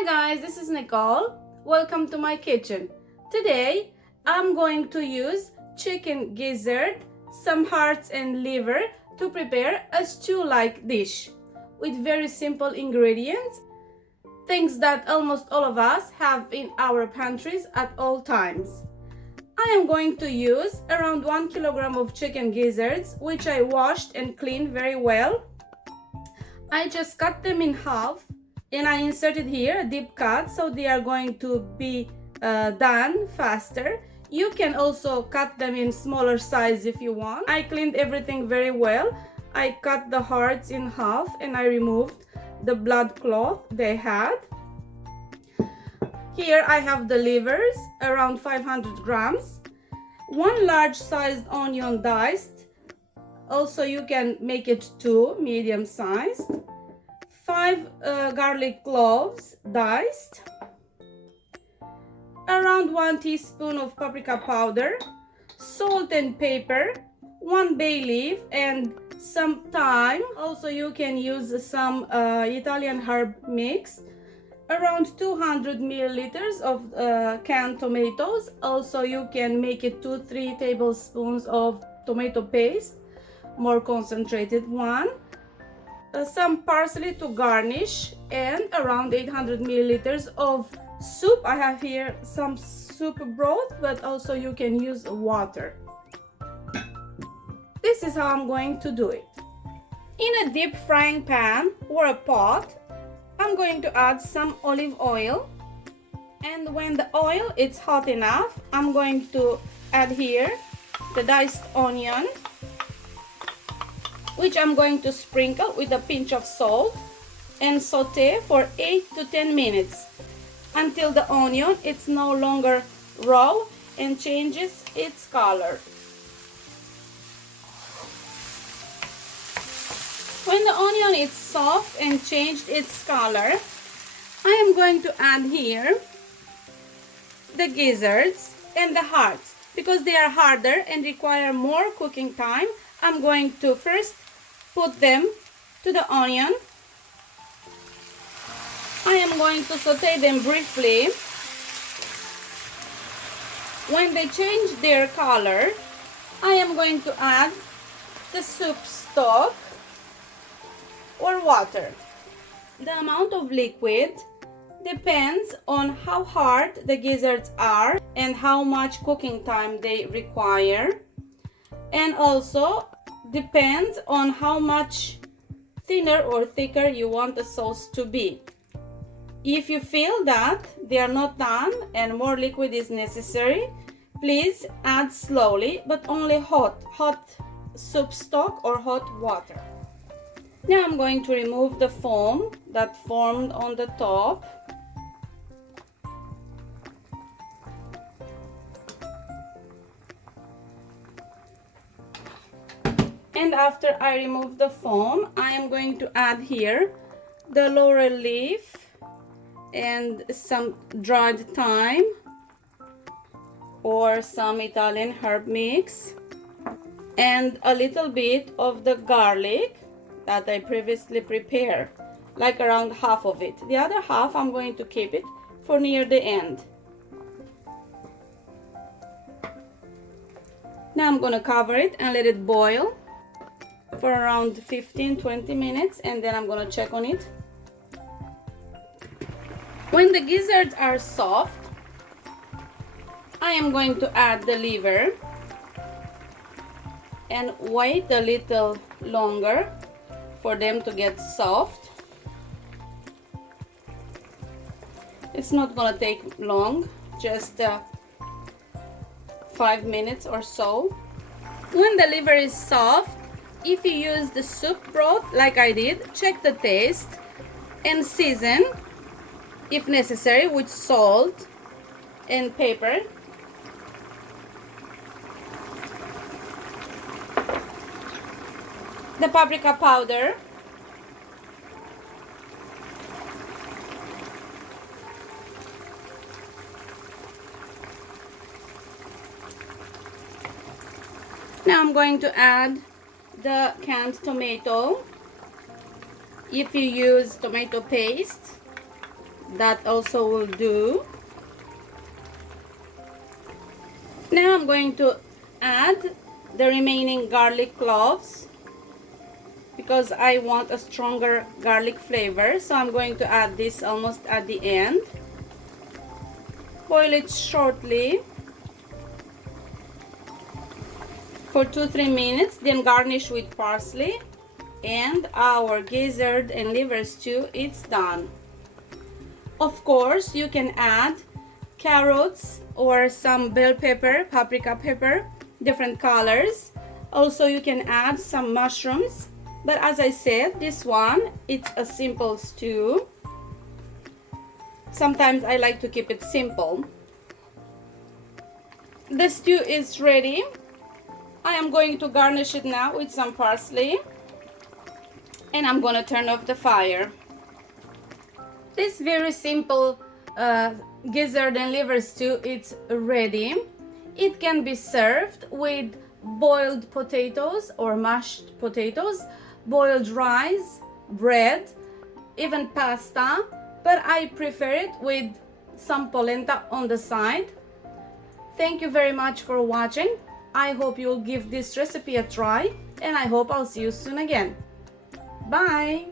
Hi guys, this is Nicole. Welcome to my kitchen. Today I'm going to use chicken gizzard, some hearts and liver to prepare a stew-like dish with very simple ingredients, things that almost all of us have in our pantries at all times. I am going to use around 1 kilogram of chicken gizzards, which I washed and cleaned very well. I just cut them in half and I inserted here a deep cut so they are going to be done faster. You can also cut them in smaller size if you want. I cleaned everything very well. I cut the hearts in half and I removed the blood cloth they had. Here I have the livers, around 500 grams. 1 large sized onion diced. Also you can make it 2 medium sized. 5 garlic cloves diced, around 1 teaspoon of paprika powder, salt and pepper, 1 bay leaf and some thyme. Also you can use some Italian herb mix, around 200 milliliters of canned tomatoes. Also you can make it 2-3 tablespoons of tomato paste, more concentrated one. Some parsley to garnish and around 800 milliliters of soup. I have here some soup broth, but also you can use water. This is how I'm going to do it. In a deep frying pan or a pot, I'm going to add some olive oil, and when the oil is hot enough, I'm going to add here the diced onion, which I'm going to sprinkle with a pinch of salt and saute for 8 to 10 minutes until the onion is no longer raw and changes its color. When the onion is soft and changed its color, I am going to add here the gizzards and the hearts. Because they are harder and require more cooking time, I'm going to first put them to the onion. I am going to saute them briefly. When they change their color, I am going to add the soup stock or water. The amount of liquid depends on how hard the gizzards are and how much cooking time they require, and also depends on how much thinner or thicker you want the sauce to be. If you feel that they are not done and more liquid is necessary, please add slowly, but only hot soup stock or hot water. Now I'm going to remove the foam that formed on the top. And after I remove the foam, I am going to add here the laurel leaf and some dried thyme or some Italian herb mix and a little bit of the garlic that I previously prepared, like around half of it. The other half I'm going to keep it for near the end. Now I'm going to cover it and let it boil for around 15-20 minutes, and then I'm going to check on it. When the gizzards are soft, I am going to add the liver and wait a little longer for them to get soft. It's not going to take long, just 5 minutes or so. When the liver is soft, if you use the soup broth like I did, check the taste and season if necessary with salt and pepper. The paprika powder, now I'm going to add the canned tomato. If you use tomato paste, That also will do. Now I'm going to add the remaining garlic cloves because I want a stronger garlic flavor. So I'm going to add this almost at the end. Boil it shortly for 2-3 minutes, then garnish with parsley, and our gizzard and liver stew is done. Of course, you can add carrots or some bell pepper, paprika pepper, different colors. Also, you can add some mushrooms, but as I said, this one, it's a simple stew. Sometimes I like to keep it simple. The stew is ready. I am going to garnish it now with some parsley, and I'm going to turn off the fire. This very simple gizzard and liver stew is ready. It can be served with boiled potatoes or mashed potatoes, boiled rice, bread, even pasta, but I prefer it with some polenta on the side. Thank you very much for watching. I hope you'll give this recipe a try, and I hope I'll see you soon again. Bye!